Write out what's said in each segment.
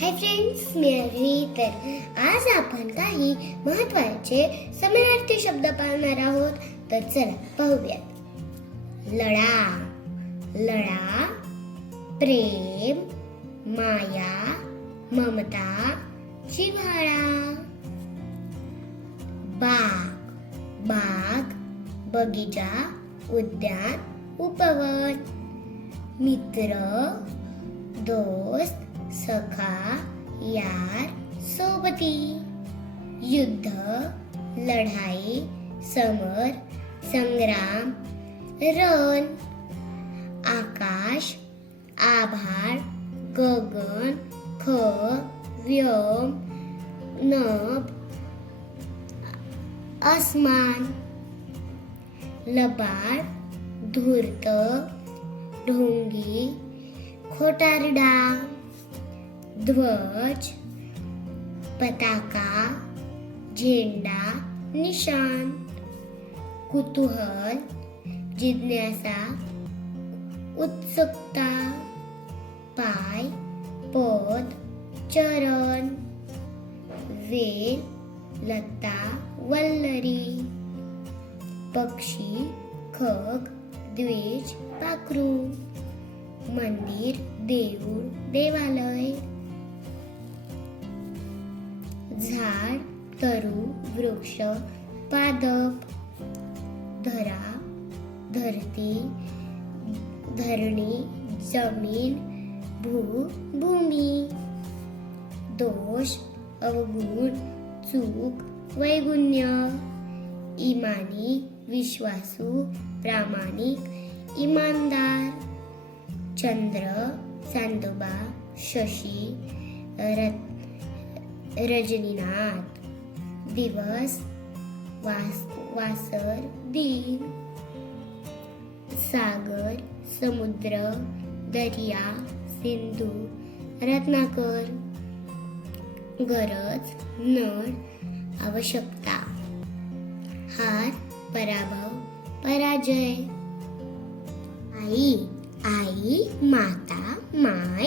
Hi friends मी अरवी तर आज आपण काही महत्त्वाचे समानार्थी शब्द पाहणार आहोत. तर चला पाहूयात. लढा लढा प्रेम माया ममता जिव्हाळा. बाग बाग बगीचा उद्यान उपवन. मित्र दोस्त सखा, यार, सोबती। युद्ध लढाई समर, संग्राम रण आकाश आभाळ गगन, ख, व्योम, नभ अस्मान लबाड धूर्त, ढोंगी, खोटारडा। ध्वज पताका झेंडा निशान कुतूहल जिज्ञासा उत्सुकता पाय पद चरण वेल लता वल्लरी पक्षी खग द्वेष पाखरू मंदिर देऊळ देवालय. झाड तरू वृक्ष पादप धरा धरती धरणी जमीन भू भूमी दोष अवगुण चूक वैगुण्य इमानी विश्वासू प्रामाणिक इमानदार चंद्र चांदोबा शशी रत्न रजनीनाथ. दिवस वास वासर दिन. सागर समुद्र दर्या सिंधू रत्नाकर. गरज नळ आवश्यकता. हार पराभव पराजय. आई आई माता माय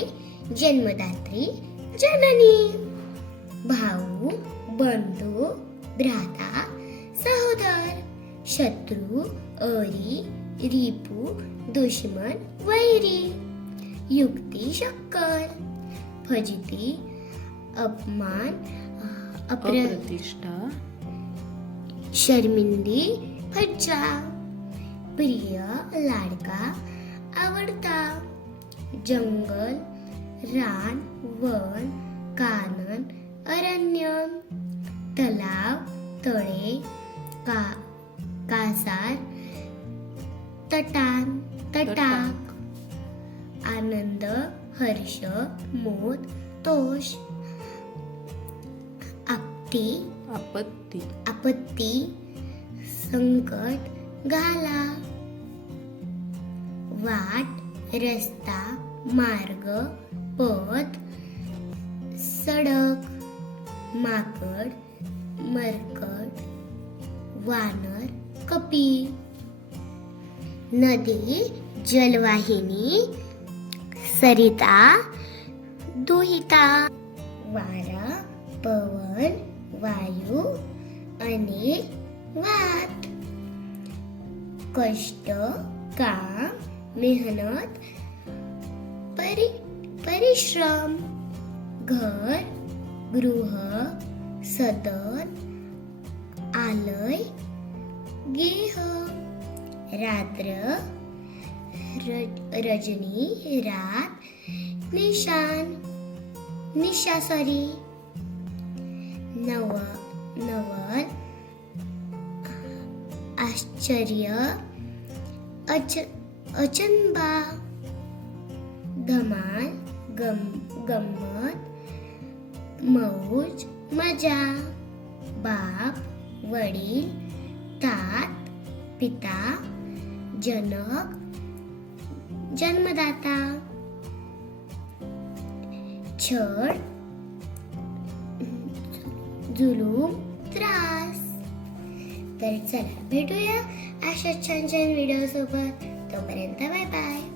जन्मदात्री जननी. भाऊ बंधू भ्राता सहोदर शत्रू अरी रिपू दुश्मन वैरी युक्ती शक्कर फजिती अपमान अप्र अप्रतिष्ठा शर्मिंदी फज्जा प्रिय लाडका आवडता जंगल रान वन कानन अरण्य तलाव तळे का कासार तटान तटाक आनंद हर्ष मोद तोष आपटी आपत्ती. आपत्ती संकट घाला वाट रस्ता मार्ग पथ सडक माकड मरकट वानर कपी. नदी जलवाहिनी सरिता दुहिता. वारा पवन वायू आणि वात. कष्ट काम मेहनत परि परिश्रम. घर गृह सदन आलय गेह रात्र रज- रजनी रात निशान निशा सॉरी नव नवल आश्चर्य अच अचंबा धमाल गम गंमत मौज मजा. बाप वडील तात पिता जनक जन्मदाता. छळ जुलूम त्रास. तर चला भेटूया अशा छान छान व्हिडिओ सोबत. तोपर्यंत बाय बाय